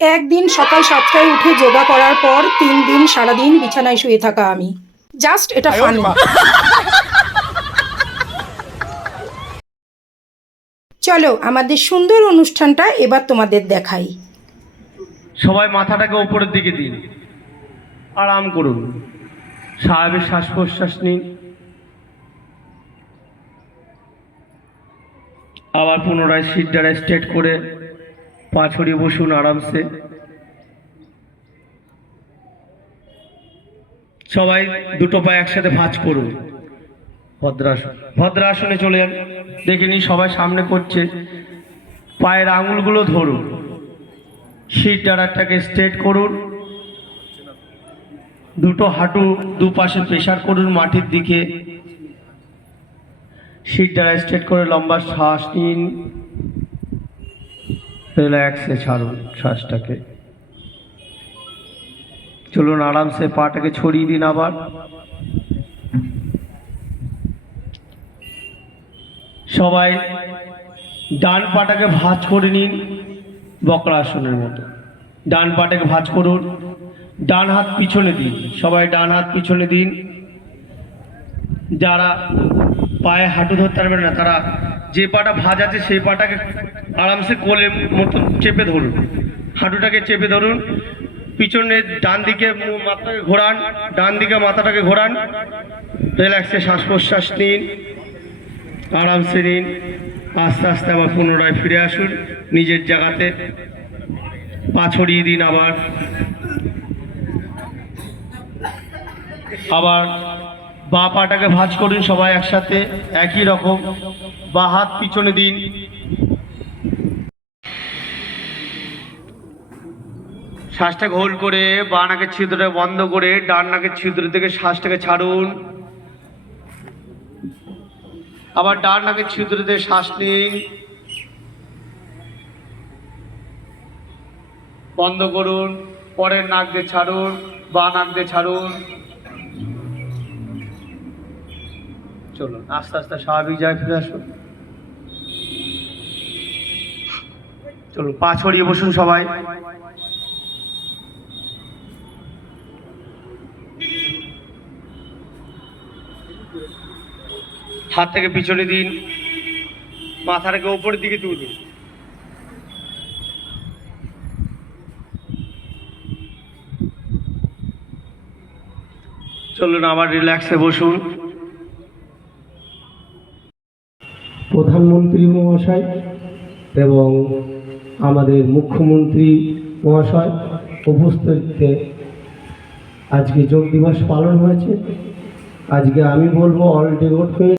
একদিন সকাল 7টায় উঠে যোগা করার পর 3 দিন সারাদিন বিছানায় শুয়ে থাকা আমি। জাস্ট এটা ফানি। চলো আমাদের সুন্দর অনুষ্ঠানটা এবার তোমাদের দেখাই। সবাই মাথাটাকে ওপরের দিকে দিন, আরাম করুন, স্বাভাবিক শ্বাস প্রশ্বাস নিন। আবার পুনরায় সিটটারে স্ট্রেট করে পা ছড়িয়ে বসুন আরামসে। সবাই দুটো পা একসাথে ভাঁজ করুন, ভদ্রাসন। ভদ্রাসনে চলে যান, দেখে নিন সবাই সামনে করছে। পায়ের আঙুলগুলো ধরুন, সিট ডাঁড়াটাকে স্ট্রেট করুন, দুটো হাঁটু দুপাশে প্রেসার করুন মাটির দিকে। সিট দ্বারা স্ট্রেট করে লম্বা শ্বাস নিন, রিল্যাক্সে ছাড়ুন শ্বাসটাকে। চলুন আরামসে পাটাকে ছড়িয়ে দিন। আবার সবাই ডান পাটাকে ভাঁজ করে নিন বক্রাসনের মতো। ডান পাটাকে ভাঁজ করুন, ডান হাত পিছনে দিন। সবাই ডান হাত পিছনে দিন। যারা পায়ে হাঁটু ধরতে পারবেন না তারা যে পাটা ভাঁজ আছে সেই পাটাকে আরামসে কোলের মতন চেপে ধরুন, হাঁটুটাকে চেপে ধরুন। পিছনে ডান দিকে মাথাটাকে ঘোরান, ডান দিকে মাথাটাকে ঘোরান। রিল্যাক্সে শ্বাস প্রশ্বাস নিন, আরামসে নিন। আস্তে আস্তে আবার পুনরায় ফিরে আসুন নিজের জায়গাতে। পা ছড়িয়ে দিন। আবার বা পাটাকে ভাঁজ করুন সবাই একসাথে, একই রকম। বা হাত পিছনে দিন। শ্বাসটাকে হোল্ড করে বা নাকের ছিদ্রটা বন্ধ করে ডান নাকের ছিদ্র থেকে শ্বাসটাকে ছাড়ুন। আবার ডান নাকের ছিদ্র থেকে শ্বাস নিন, বন্ধ করুন। পরের নাক দিয়ে ছাড়ুন, বা নাক দিয়ে ছাড়ুন। চলুন আস্তে আস্তে স্বাভাবিক যায় ফিরে আসুন। চলুন পা ছড়িয়ে বসুন সবাই। হাত থেকে পিছনে দিন, মাথাটাকে উপরের দিকে তুলুন। চলুন আবার রিল্যাক্সে বসুন। প্রধানমন্ত্রী মহাশয় এবং আমাদের মুখ্যমন্ত্রী মহাশয় উপস্থিতিতে আজকে যোগ দিবস পালন হয়েছে। আজকে আমি বলবো অল ডিভোট হয়ে